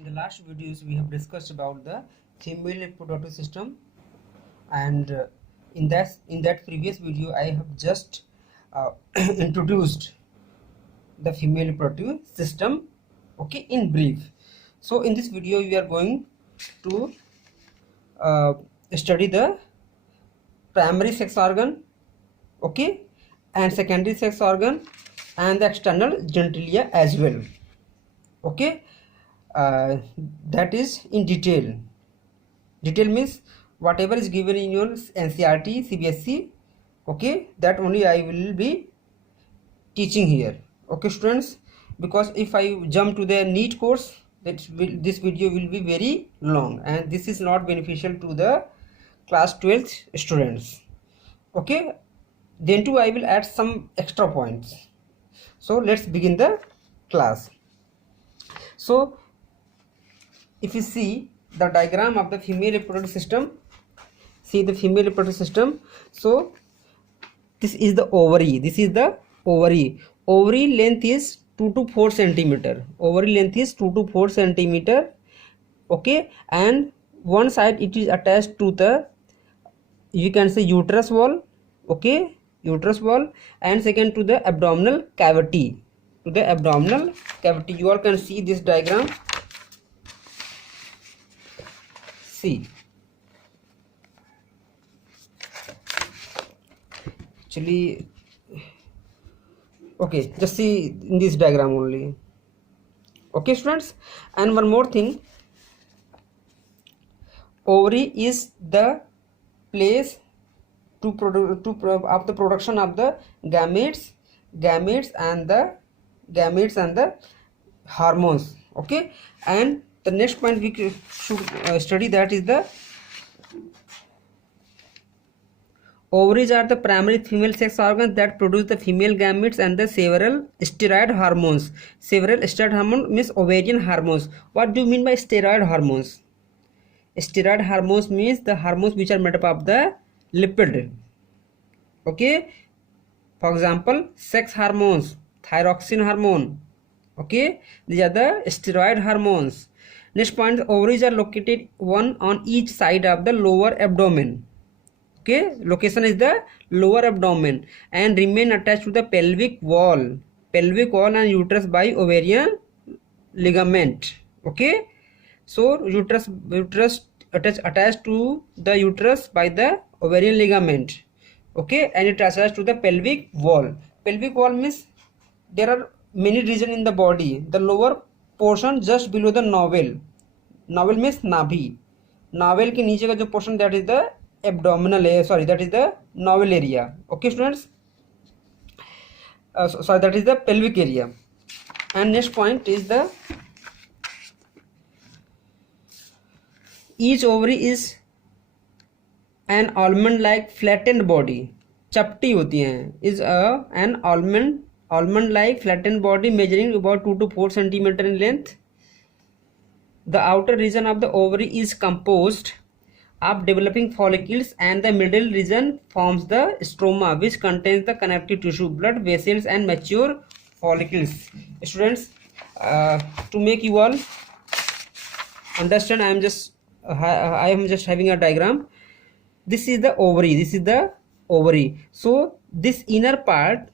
In the last videos we have discussed about the female reproductive system, and in that previous video I have just introduced the female reproductive system, okay, in brief. So in this video we are going to uh, study the primary sex organ, okay, and secondary sex organ and the external genitalia as well, okay. That is in detail. Detail means whatever is given in your NCERT, CBSE, okay, that only I will be teaching here, okay students, because if I jump to the NEET course, this video will be very long and this is not beneficial to the class 12th students, okay. Then too I will add some extra points. So let's begin the class. So if you see the diagram of the female reproductive system, see the female reproductive system. So this is the ovary, this is the ovary length is 2 to 4 centimeter, ovary length is 2 to 4 centimeter, okay, and one side it is attached to the, you can say, uterus wall, okay, uterus wall, and second to the abdominal cavity, you all can see this diagram. See, actually, okay, just see in this diagram only, okay students. And one more thing, ovary is the place of the production of the gametes and the hormones, okay. And the next point we should study, that is the ovaries are the primary female sex organs that produce the female gametes and the several steroid hormones. Several steroid hormones means ovarian hormones. What do you mean by steroid hormones? Steroid hormones means the hormones which are made up of the lipid, okay. For example, sex hormones, thyroxine hormone, okay, these are the steroid hormones. Next point, ovaries are located one on each side of the lower abdomen, okay, location is the lower abdomen, and remain attached to the pelvic wall and uterus by ovarian ligament, okay. So uterus attached to the uterus by the ovarian ligament, okay, and it attached to the pelvic wall. Pelvic wall means there are many regions in the body. The lower portion just below the navel means नाभि, navel के नीचे का जो portion, that is the abdominal area, sorry, that is the navel area, okay students, sorry, that is the pelvic area. And next point is the each ovary is an almond like flattened body, चपटी होती हैं, is an almond like flattened body measuring about 2 to 4 centimeter in length. The outer region of the ovary is composed of developing follicles and the middle region forms the stroma, which contains the connective tissue, blood vessels and mature follicles. Students, to make you all understand, I am just having a diagram. This is the ovary, so this inner part,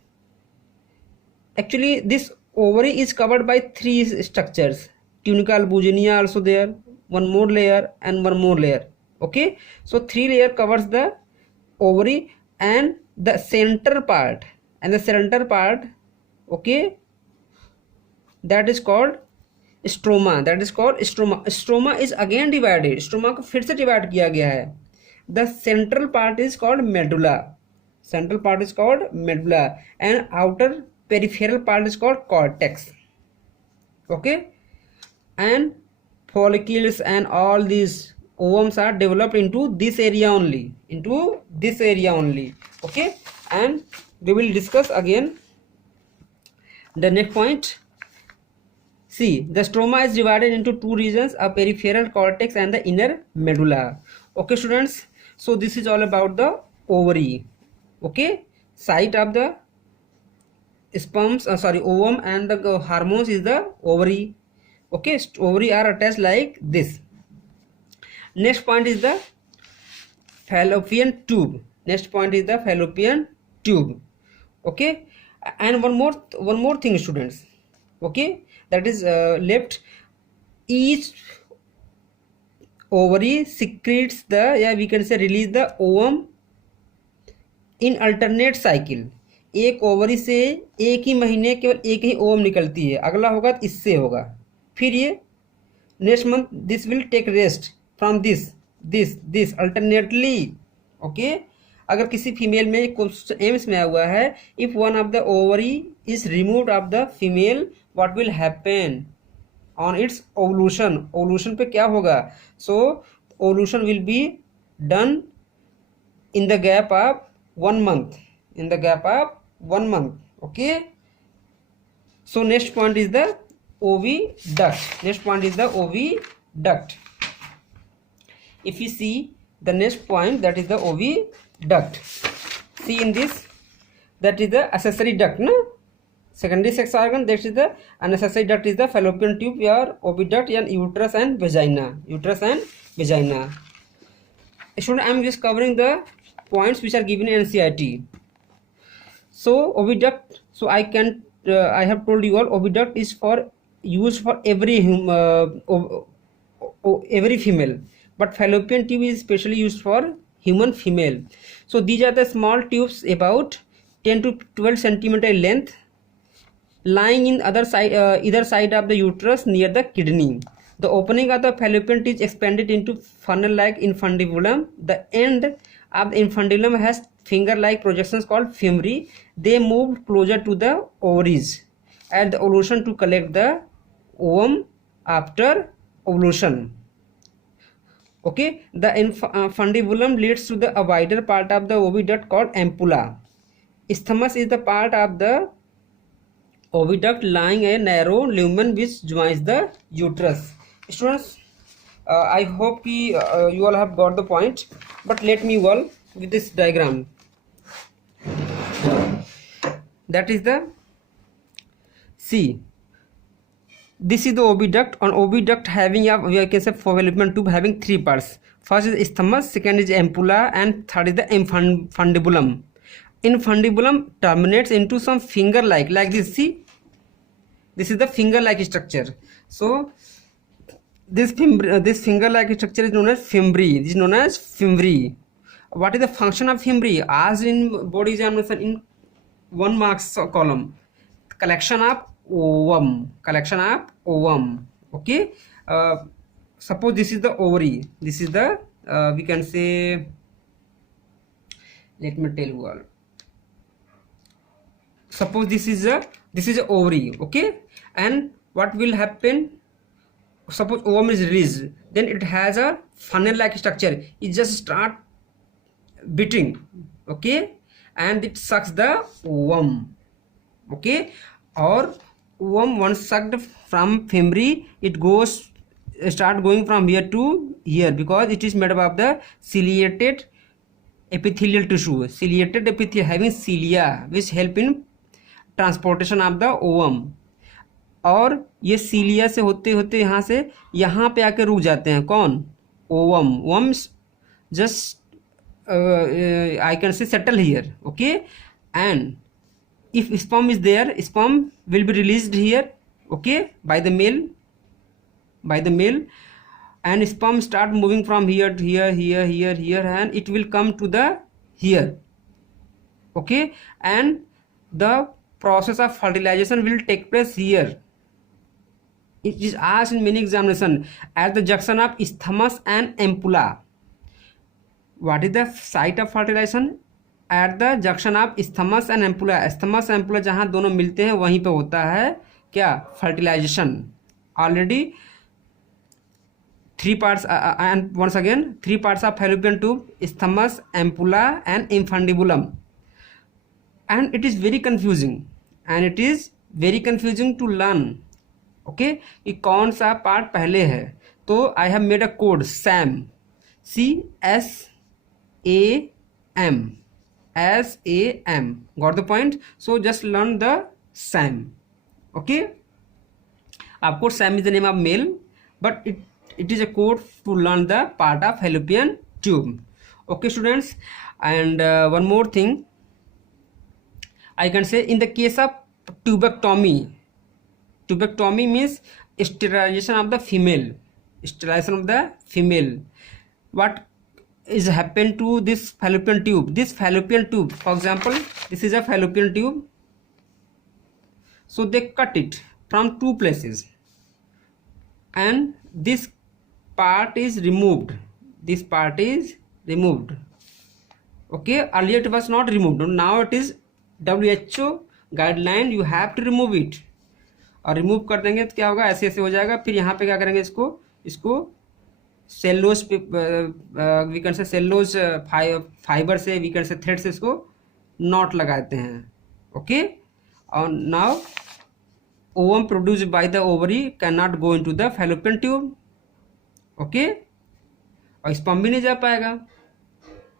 actually this ovary is covered by 3 structures. Tunica albuginea also there, one more layer and one more layer, okay. So 3 layer covers the ovary, and the center part, okay, that is called stroma, stroma is again divided, stroma को फिर से divide किया गया है. The central part is called medulla, and outer peripheral part is called cortex, okay. And follicles and all these ovums are developed into this area only, okay. And we will discuss again the next point. See, the stroma is divided into 2 regions, a peripheral cortex and the inner medulla, okay students. So this is all about the ovary, okay. Site of the ovum and the hormones is the ovary. Okay, ovary are attached like this. Next point is the fallopian tube. Next point is the fallopian tube. Okay, and one more thing, students. Okay, that is left. Each ovary secretes the, yeah, we can say release the ovum in alternate cycle. एक ovary से एक ही महीने केवल एक ही ovum निकलती है, अगला होगा तो इससे होगा, फिर ये next month this will take rest from this this this alternately. Okay, अगर किसी फीमेल में क्वेश्चन एम्स में आया हुआ है, if one of the ovary is removed of the female what will happen on its ovulation. Ovulation पे क्या होगा? So ovulation will be done in the gap of 1 month, in the gap of 1 month. Okay, so next point is the oviduct. Next point is the oviduct. If you see the next point, that is the oviduct. See in this, that is the accessory duct, no? Secondary sex organ, that is the unaccessory duct is the fallopian tube, your oviduct and uterus and vagina. Uterus and vagina. Student, I am just covering the points which are given in NCERT. So oviduct, so I have told you all, oviduct is for used for every every female, but fallopian tube is specially used for human female. So these are the small tubes about 10 to 12 centimeter length, lying in either side of the uterus near the kidney. The opening of the fallopian tube is expanded into funnel-like infundibulum. The end of the infundibulum has finger-like projections called fimri. They move closer to the ovaries at the ovulation to collect the ovum after ovulation. Okay, the infundibulum leads to the a wider part of the oviduct called ampulla. Isthmus is the part of the oviduct lying a narrow lumen which joins the uterus. Students, I hope you all have got the point, but let me wall with this diagram. That is the, see, this is the oviduct. On oviduct having a, we can say, fallopian tube having three parts. First is isthmus, second is ampulla, and third is the infundibulum. Infundibulum terminates into some finger like this. See, this is the finger like structure. So this finger like structure is known as fimri. This is known as fimri. What is the function of fimri? As in body examination in 1 marks column, collection of ovum. Okay, suppose this is the ovary, this is the we can say, let me tell you all, suppose this is a ovary. Okay, and what will happen? Suppose ovum is released, then it has a funnel like structure. It just start beating. Okay, and it sucks the ovum. Okay, or ovum once sucked from fimri, it start going from here to here, because it is made up of the ciliated epithelial tissue. Ciliated epithelium having cilia which help in transportation of the ovum, और ये सीलिया से होते होते यहाँ से यहाँ पे आके रुक जाते हैं. कौन? Ovum. Ovum just I can say settle here. Okay, and if sperm is there, sperm will be released here. Okay, by the male, and sperm start moving from here to here, and it will come to the here. Okay, and the process of fertilization will take place here. It is asked in many examination at the junction of isthmus and ampulla. What is the site of fertilization? At the junction of isthmus and ampulla. isthmus and ampulla जहाँ दोनों मिलते हैं वहीं पे होता है क्या? fertilization. Already 3 parts and once again 3 parts of fallopian tube: isthmus, ampulla and infundibulum. And it is very confusing, to learn. Okay, ये कौन सा पार्ट पहले है? तो I have made a code SAM, SAM. Got the point? So just learn the SAM. Okay, Of course, Sam is the name of male, but it is a code to learn the part of fallopian tube. Okay, students, and one more thing I can say, in the case of tubectomy means sterilization of the female. What is happened to this fallopian tube? For example, this is a fallopian tube. So they cut it from two places, and this part is removed. Okay, earlier it was not removed, now it is WHO guideline, you have to remove it. और remove कर देंगे तो क्या होगा, ऐसे ऐसे हो जाएगा. फिर यहाँ पे क्या करेंगे, इसको सेलोज we can say cellulose fibre से, वी कैन से थ्रेड से इसको नॉट लगाते हैं. ओके, और now ovum produce by the ovary can not go into the fallopian tube. Okay, और स्पर्म भी नहीं जा पाएगा.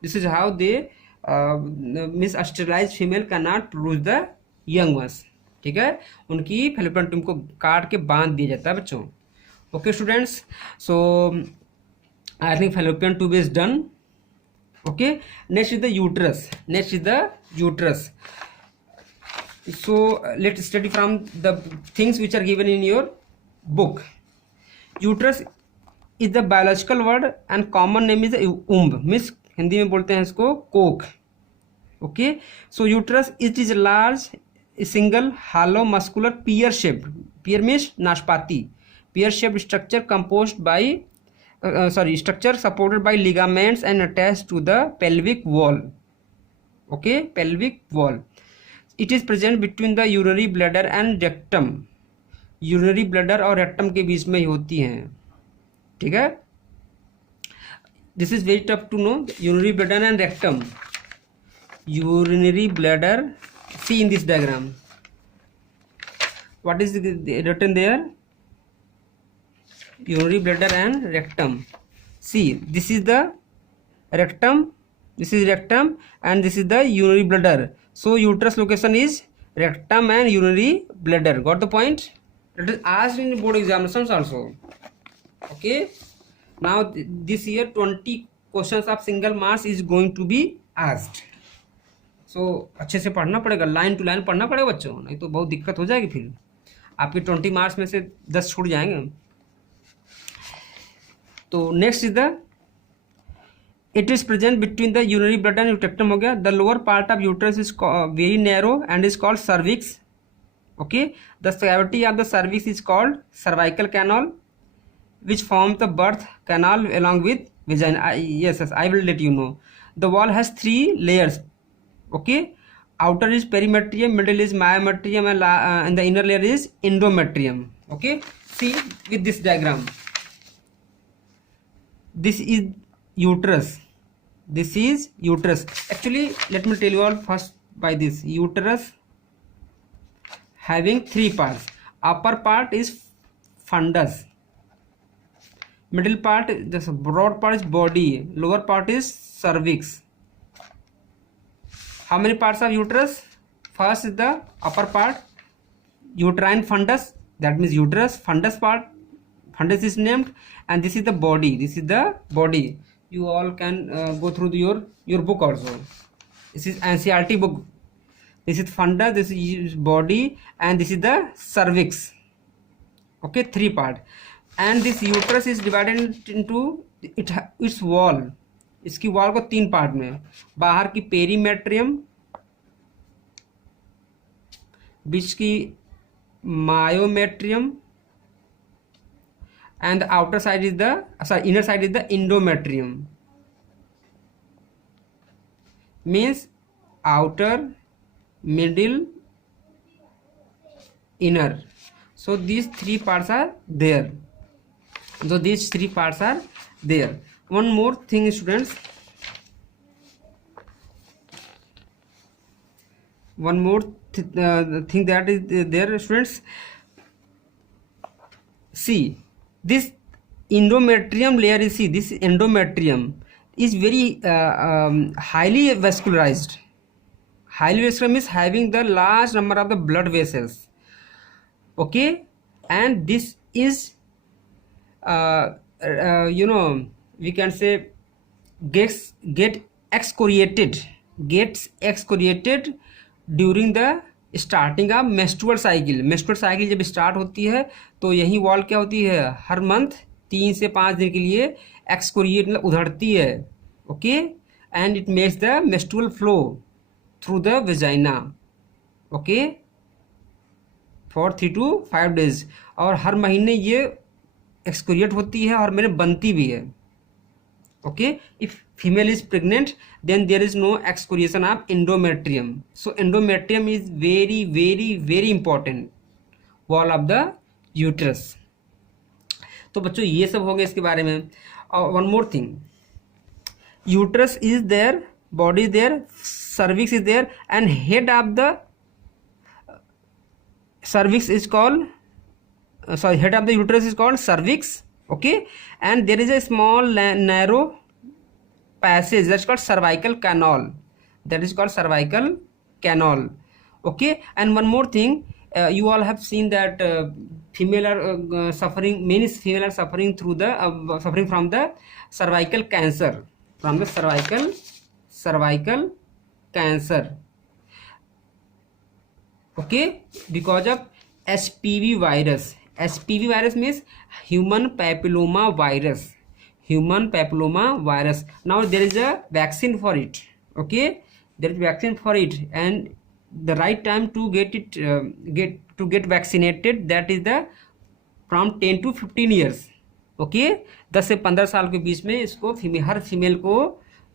This is how they means sterilized female can not produce the young ones. ठीक है, उनकी फैलोपियन ट्यूब को काट के बांध दिया जाता है बच्चों. Okay students, so I think fallopian tube is done. Okay, next is the uterus. So let's study from the things which are given in your book. Uterus is the biological word and common name is womb, means Hindi में बोलते हैं इसको कोख. Okay, so uterus, it is large single hollow muscular pear shaped, pear means नाशपाती, pear shaped structure composed by structure supported by ligaments and attached to the pelvic wall. Okay, pelvic wall. It is present between the urinary bladder and rectum. Urinary bladder और रेक्टम के बीच में ही होती हैं. ठीक है, this is very tough to know. Urinary bladder and rectum. Urinary bladder, see in this diagram what is written there. Urinary bladder and rectum. See, this is the rectum, and this is the urinary bladder. So uterus location is rectum and urinary bladder. Got the point? It is asked in board examinations also. Okay, now this year 20 questions of single marks is going to be asked. So अच्छे से पढ़ना पड़ेगा, line to line पढ़ना पड़ेगा बच्चों, नहीं तो बहुत दिक्कत हो जाएगी. फिर आपके 20 मार्क्स में से 10 छूट जाएंगे. तो next is the, it is present between the urinary bladder and rectum हो गया. The lower part of uterus is very narrow and is called cervix. Okay, the cavity of the cervix is called cervical canal which forms the birth canal along with vagina. Yes, I will let you know. The wall has 3 layers. Okay, outer is perimetrium, middle is myometrium, and the inner layer is endometrium. Okay, see with this diagram, this is uterus. Actually, let me tell you all first by this. Uterus having 3 parts. Upper part is fundus, middle part, this broad part is body, lower part is cervix. How many parts of uterus? First is the upper part, uterine fundus, that means uterus. Fundus is named, and this is the body. You all can go through your book also. This is NCERT book. This is fundus, this is body, and this is the cervix. Okay, 3 part. And this uterus is divided into its wall. इसकी wall को 3 part में, बाहर की perimetrium, बीच की myometrium, and the outer side is the inner side is the endometrium. Means outer, middle, inner. So these 3 parts are there. So these 3 parts are there. One more thing, students. One more thing that is there, students. See, this endometrium layer is, see, this endometrium is very highly vascularized. Highly vascular means having the large number of the blood vessels. Okay, and this is we can say get excoriated, gets excoriated during the starting of menstrual cycle. Menstrual cycle जब start होती है तो यही wall क्या होती है, हर month 3 से 5 दिन के लिए एक्सकोरिएट मतलब उधड़ती है. Okay, and it makes the menstrual flow through the vagina. Okay, for 3 to 5 days. और हर महीने ये एक्सकोरिएट होती है और मेरे बनती भी है. Okay, if female is pregnant then there is no excoriation of endometrium. So endometrium is very very very important wall of the uterus. तो बच्चों ये सब हो गया इसके बारे में. और one more thing, uterus is there, body is there, cervix is there, and head of the cervix is called head of the uterus is called cervix. Okay, and there is a small narrow passage that's called cervical canal, that is called cervical canal. Okay, and one more thing, you all have seen that female are suffering, many female are suffering through the suffering from the cervical cancer, from the cervical cancer. Okay, because of HPV virus. HPV virus means human papilloma virus. Human papilloma virus. Now there is a vaccine for it. Okay, there is vaccine for it, and the right time to get it get vaccinated, that is the from 10 to 15 years. Okay, 10 से 15 साल के बीच में इसको हर female को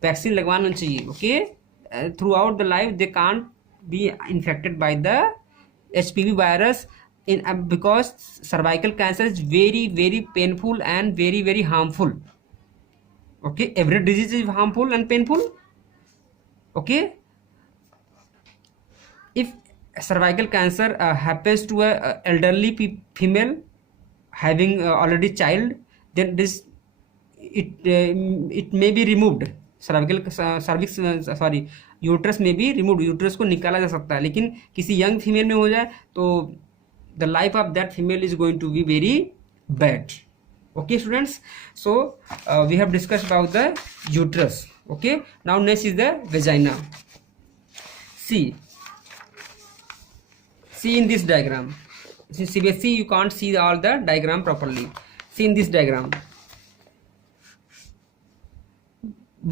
vaccine लगवाना चाहिए. Okay, through out the life they can't be infected by the HPV virus because cervical cancer is very very painful and very very harmful. Okay, every disease is harmful and painful. Okay, if cervical cancer happens to a elderly female having already child, then it may be removed. Uterus में भी remove, uterus को निकाला जा सकता है. लेकिन किसी young female में हो जाए तो the life of that female is going to be very bad. Okay students, so we have discussed about the uterus. Okay, now next is the vagina. See in this diagram, see you can't see all the diagram properly. See in this diagram,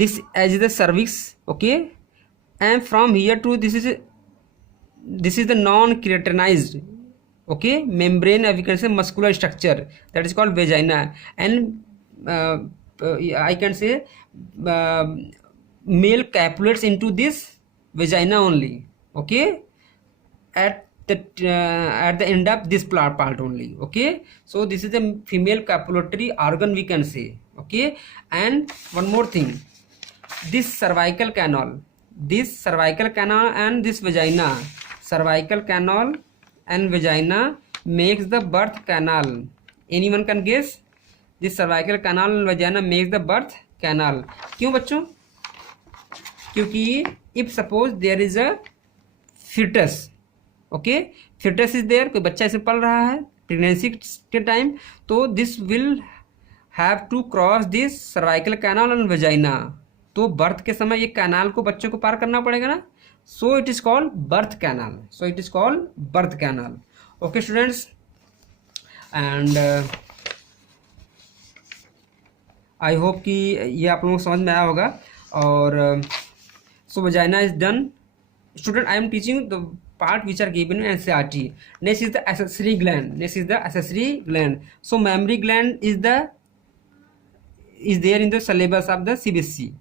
this as the cervix. Okay, and from here to this is the non-keratinized, okay, membrane, we can say muscular structure, that is called vagina. And I can say male copulates into this vagina only. Okay, at the end of this part only. Okay, so this is the female copulatory organ, we can say. Okay, and one more thing, this cervical canal and this vagina, cervical canal and vagina makes the birth canal. Anyone can guess? This cervical canal and vagina makes the birth canal. क्यों बच्चों? क्योंकि if suppose there is a fetus, okay, fetus is there, कोई बच्चा इसे पल रहा है pregnancy के टाइम, तो this will have to cross this cervical canal and vagina. तो बर्थ के समय ये कैनाल को बच्चों को पार करना पड़ेगा ना. So it is called birth canal. Okay students, and I hope कि ये आप लोगों को समझ में आया होगा. और so vagina is done. Student, I am teaching the part which are given in NCERT. Next is the accessory gland. So mammary gland is there in the syllabus of the CBSE.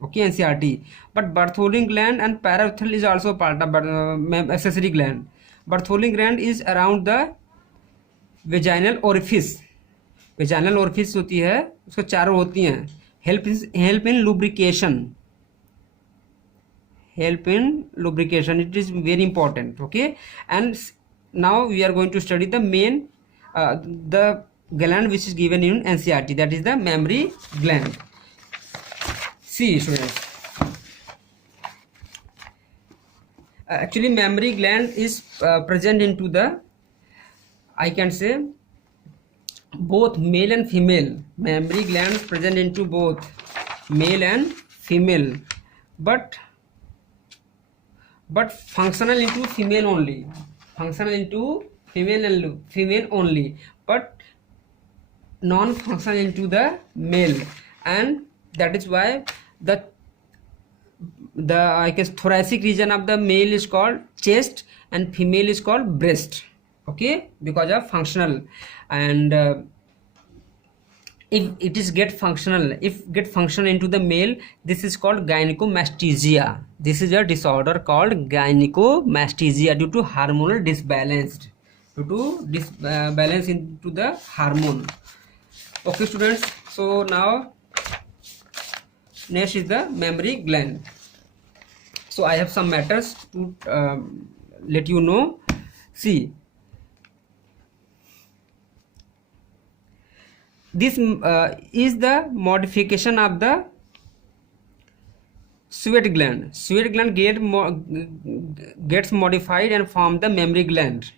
Okay, NCERT. But Bartholin gland and paraurethral is also part of accessory gland. Bartholin gland is around the vaginal orifice. Vaginal orifice होती है, उसको चारों होती हैं. Help in lubrication. It is very important. Okay, and now we are going to study the main the gland which is given in NCERT, that is the mammary gland. See students, actually mammary gland is present into the, I can say, both male and female. Mammary glands present into both male and female, but functional into female only. Functional into female and female only, but non-functional into the male, and that is why the I guess thoracic region of the male is called chest and female is called breast. Okay, because of functional. And if it is get functional into the male, this is called gynecomastia. This is a disorder called gynecomastia due to hormonal disbalance, balance into the hormone. Okay students, so now next is the mammary gland. So I have some matters to let you know. See, this is the modification of the sweat gland. Sweat gland gets modified and form the mammary gland.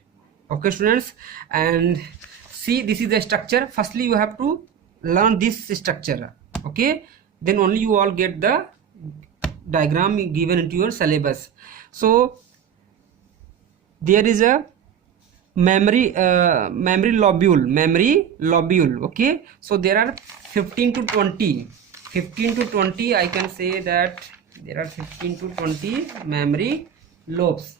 Okay students, and see, this is the structure. Firstly you have to learn this structure, okay, then only you all get the diagram given into your syllabus. So there is a mammary lobule, okay. So there are 15 to 20 I can say that there are 15 to 20 mammary lobes.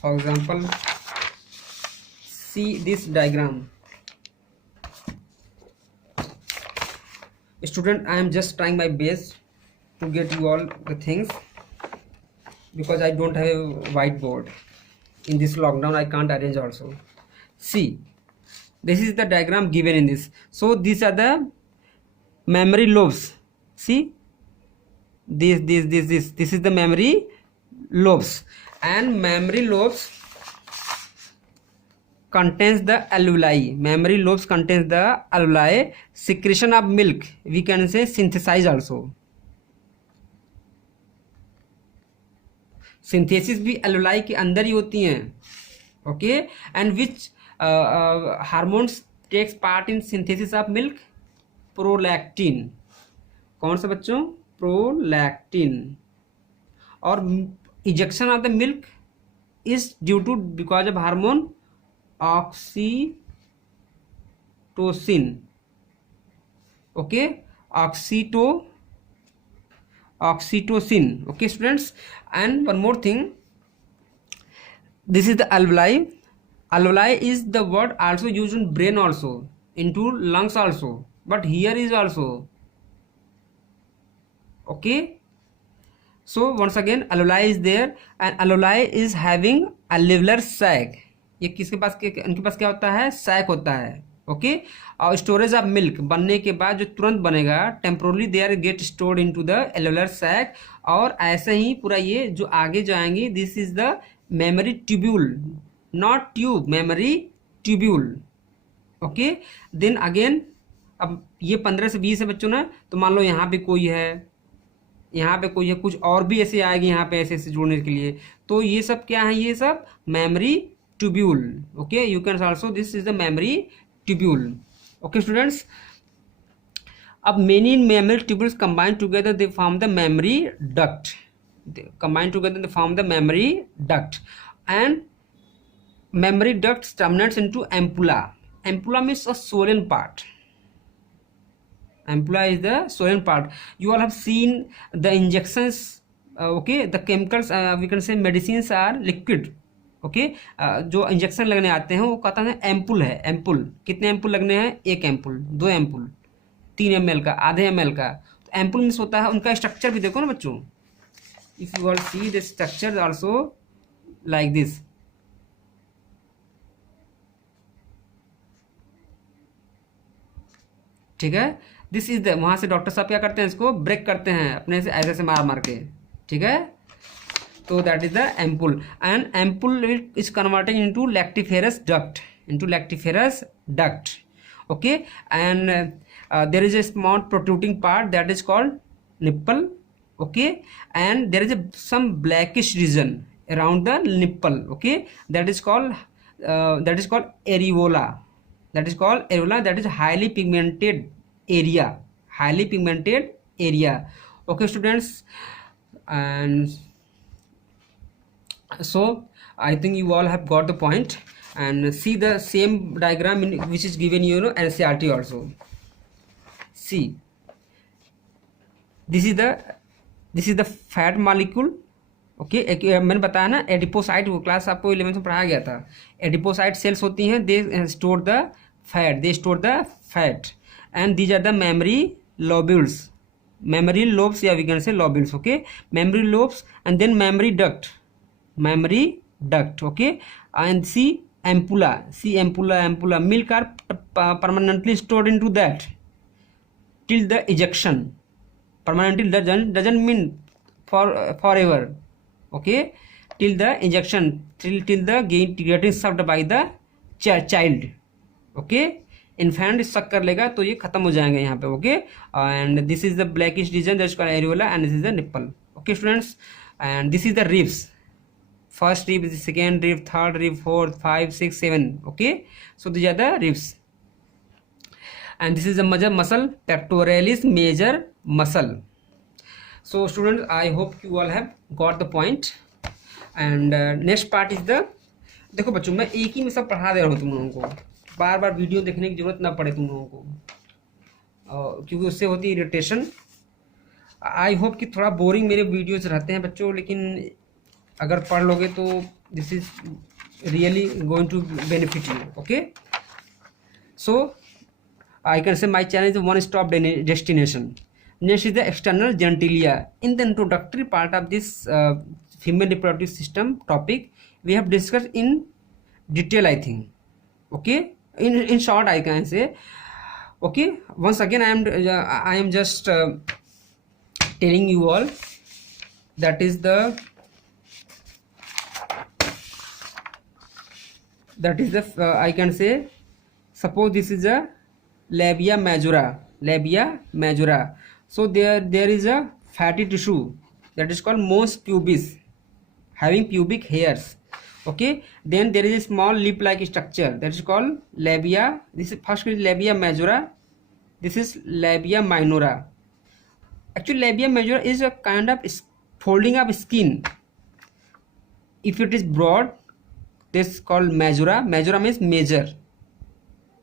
For example, see this diagram. Student, I am just trying my best to get you all the things, because I don't have a whiteboard. In this lockdown I can't arrange also. See, this is the diagram given in this. So these are the mammary lobes. See, this is the mammary lobes, and mammary lobes contains the alveoli. Mammary lobes contains the alveoli. Secretion of milk, we can say synthesize also. Synthesis भी alveoli के अंदर ही होती हैं, okay. And which hormones takes part in synthesis of milk? Prolactin. कौन सा बच्चों? Prolactin. और ejection of the milk is due to because of hormone oxytocin, okay, oxytocin, okay students. And one more thing, this is the alveoli. Alveoli is the word also used in brain also, into lungs also, but here is also, okay. So once again alveoli is there, and alveoli is having alveolar sac. ये किसके पास इनके पास क्या होता है? Sac होता है, okay. और storage of milk बनने के बाद जो तुरंत बनेगा, temporally they are get stored into the alveolar sac. और ऐसे ही पूरा ये जो आगे जाएंगे, this is the mammary tubule, not tube, mammary tubule, okay. Then again, अब ये 15 से 20 है बच्चों ना, तो मान लो यहाँ पे कोई है, यहाँ पे कोई है, कुछ और भी ऐसे आएगी यहाँ पे ऐसे जोड़ने के लिए. तो ये सब क्या है? ये सब memory tubule, okay. You can also this is the mammary tubule, okay students. अब many mammary tubules combine together, they form the mammary duct. They combine together, they form the mammary duct, and mammary duct terminates into ampulla. Ampulla means a swollen part. Ampulla is the swollen part. You all have seen the injections, okay. The chemicals, we can say medicines are liquid, okay. जो injection लगने आते हैं वो कहता है ampoule है. Ampoule कितने ampoule लगने हैं? 1 एम्पुल, 2 एम्पुल, 3 ml का, आधे ml का. तो एम्पुल मीन्स होता है, उनका स्ट्रक्चर भी देखो ना बच्चों. If you all see the structure also like this, ठीक है. दिस इज द, वहां से डॉक्टर साहब क्या करते हैं? इसको ब्रेक करते हैं अपने से, ऐसे ऐसे मार मार के, ठीक है. So that is the ampoule, and ampoule is converted into lactiferous duct, okay. And there is a small protruding part that is called nipple, okay. And there is some blackish region around the nipple, okay, that is called that is called areola. That is called areola. That is highly pigmented area. Highly pigmented area. Okay, students, and so I think you all have got the point. And see the same diagram in which is given you know NCERT also. See, this is the fat molecule. Okay मैंने बताया ना adipocyte, वो class आपको 11th में पढ़ाया गया था. Adipocyte cells होती हैं, they store the fat and these are the mammary lobules, mammary lobes या we can say lobules. Okay, mammary lobes and then mammary duct. Okay, and see ampulla milk are permanently stored into that till the ejection. Permanently doesn't mean forever. Okay, till the injection, till the getting sucked by the child. Okay, infant suck कर लेगा तो ये खत्म हो जाएंगे यहाँ पे. Okay, and this is the blackish region that is called areola and this is the nipple. Okay students, and this is the ribs. First rib, second rib, third rib, fourth, 5, 6, 7. Okay, so these are the ribs. And this is the major muscle, pectoralis major muscle. So students, I hope you all have got the point. And next part is the, देखो बच्चों मैं एक ही में सब पढ़ा दे रहा हूँ तुम लोगों को, बार बार वीडियो देखने की जरूरत ना पड़े तुम लोगों को, क्योंकि उससे होती है इरिटेशन. आई होप कि थोड़ा बोरिंग मेरे वीडियोज रहते हैं बच्चों, लेकिन अगर पढ़ लोगे तो this is really going to benefit you. Okay, so I can say my channel is a one-stop destination. Next is the external genitalia. In the introductory part of this female reproductive system topic, we have discussed in detail, I think. Okay, in short I can say. Okay, once again I am just telling you all that is the I can say, suppose this is a labia majora. So there is a fatty tissue that is called mons pubis having pubic hairs. Okay, then there is a small lip like structure that is called labia. This is first is labia majora, this is labia minora. Actually labia majora is a kind of folding of skin. If it is broad, this is called majora means major.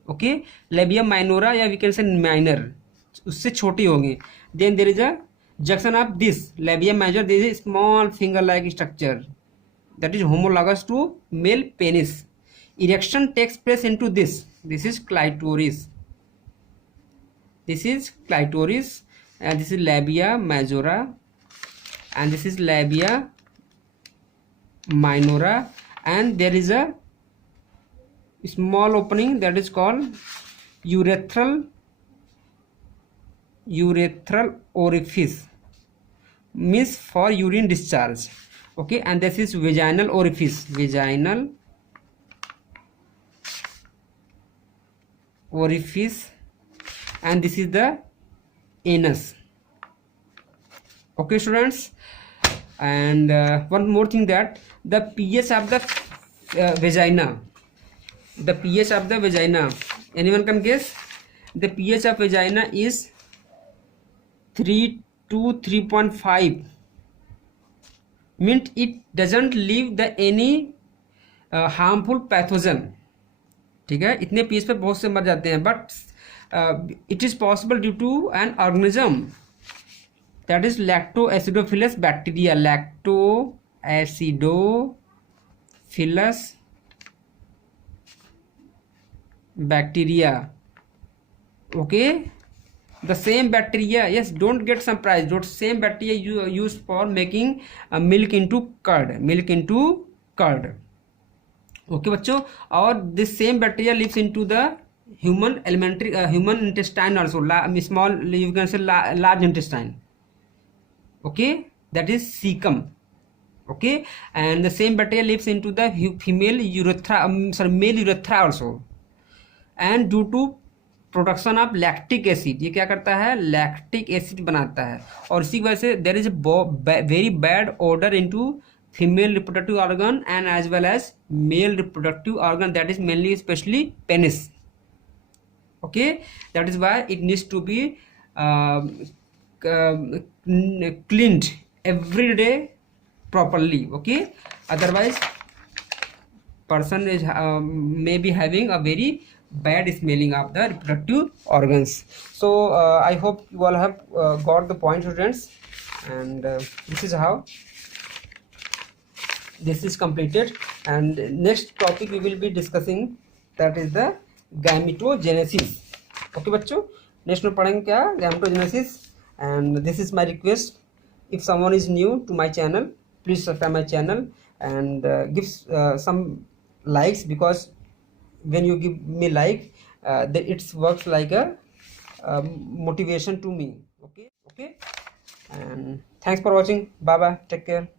Okay, labia minora या we can say minor, उससे छोटी होगी. Then there is a junction of this labia major, there is small finger like structure that is homologous to male penis. Erection takes place into this is clitoris. And this is labia majora and this is labia minora and there is a small opening that is called urethral orifice, means for urine discharge. Okay, and this is vaginal orifice, and this is the anus. Okay students, and one more thing, that the pH of the vagina, anyone can guess? The pH of vagina is 3 to 3.5, means it doesn't leave the any harmful pathogen. ठीक है, इतने pH पे बहुत से मर जाते हैं, but it is possible due to an organism that is lactoacidophilus bacteria. Okay, the same bacteria, yes, don't get surprised, those same bacteria you use for making milk into curd. Okay बच्चों, और this same bacteria lives into the human intestine also, small, you can say large intestine. Okay, that is cecum. Okay, and the same bacteria lives into the male urethra also. And due to production of lactic acid, ये क्या करता है, lactic acid बनाता है, और इसी वजह से there is very bad order into female reproductive organ and as well as male reproductive organ, that is mainly especially penis. Okay, that is why it needs to be cleaned every day properly. Okay, otherwise person is may be having a very bad smelling of the reproductive organs. So I hope you all have got the point, students, and this is how this is completed. And next topic we will be discussing, that is the gametogenesis. Okay बच्चों, next में पढ़ेंगे क्या, gametogenesis. And this is my request, if someone is new to my channel, please subscribe my channel and give some likes, because when you give me like, it works like a motivation to me. Okay, and thanks for watching. Bye bye, take care.